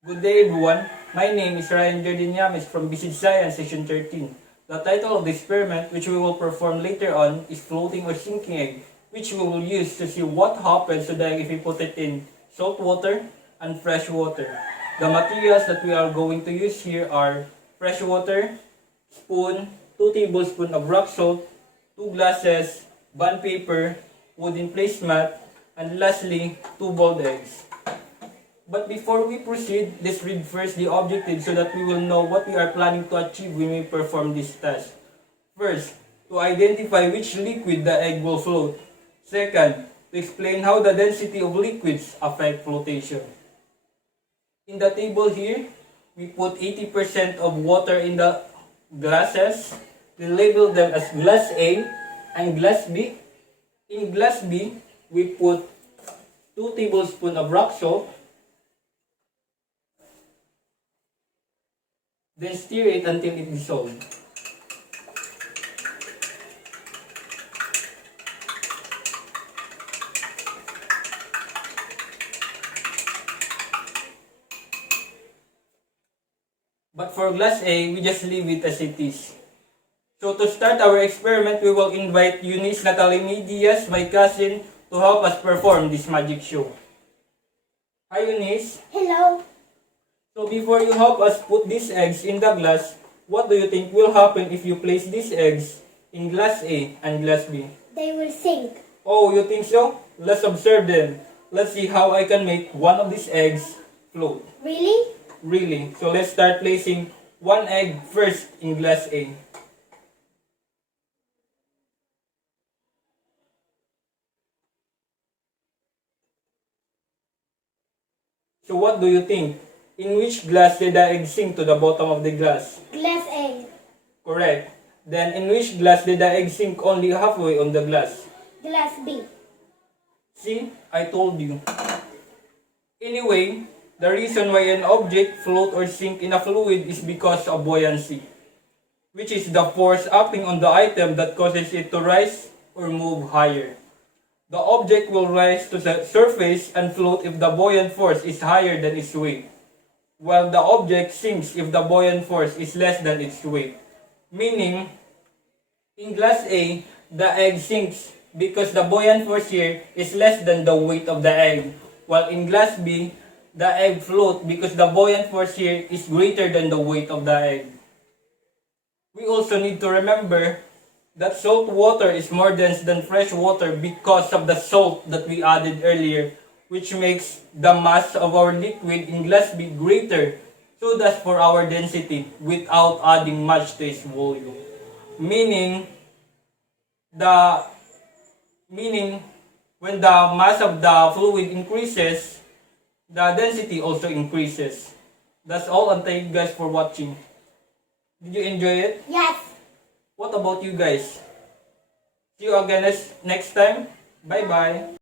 Good day everyone, my name is Ryan Jardin Yames from Basic Science Section 13. The title of the experiment which we will perform later on is floating or sinking egg, which we will use to see what happens to the egg if we put it in salt water and fresh water. The materials that we are going to use here are fresh water, spoon, 2 tablespoons of rock salt, 2 glasses, bond paper, wooden placemat, and lastly, 2 boiled eggs. But before we proceed, let's read first the objective so that we will know what we are planning to achieve when we perform this task. First, to identify which liquid the egg will float. Second, to explain how the density of liquids affect flotation. In the table here, we put 80% of water in the glasses. We label them as glass A and glass B. In glass B, we put 2 tablespoons of rock salt. Then stir it until it dissolves. But for glass A, we just leave it as it is. So to start our experiment, we will invite Eunice Natalie Medias, my cousin, to help us perform this magic show. Hi Eunice. Hello. So before you help us put these eggs in the glass, what do you think will happen if you place these eggs in glass A and glass B? They will sink. Oh, you think so? Let's observe them. Let's see how I can make one of these eggs float. Really? Really. So let's start placing one egg first in glass A. So what do you think? In which glass did the egg sink to the bottom of the glass? Glass A. Correct. Then in which glass did the egg sink only halfway on the glass? Glass B. See, I told you. Anyway, the reason why an object float or sink in a fluid is because of buoyancy, which is the force acting on the item that causes it to rise or move higher. The object will rise to the surface and float if the buoyant force is higher than its weight, while the object sinks if the buoyant force is less than its weight. Meaning, in glass A, the egg sinks because the buoyant force here is less than the weight of the egg, while in glass B, the egg floats because the buoyant force here is greater than the weight of the egg. We also need to remember that salt water is more dense than fresh water because of the salt that we added earlier, which makes the mass of our liquid in glass B greater, so that's for our density without adding much to its volume. Meaning when the mass of the fluid increases, the density also increases. That's all, and thank you guys for watching. Did you enjoy it? Yes. What about you guys? See you again next time. Bye bye.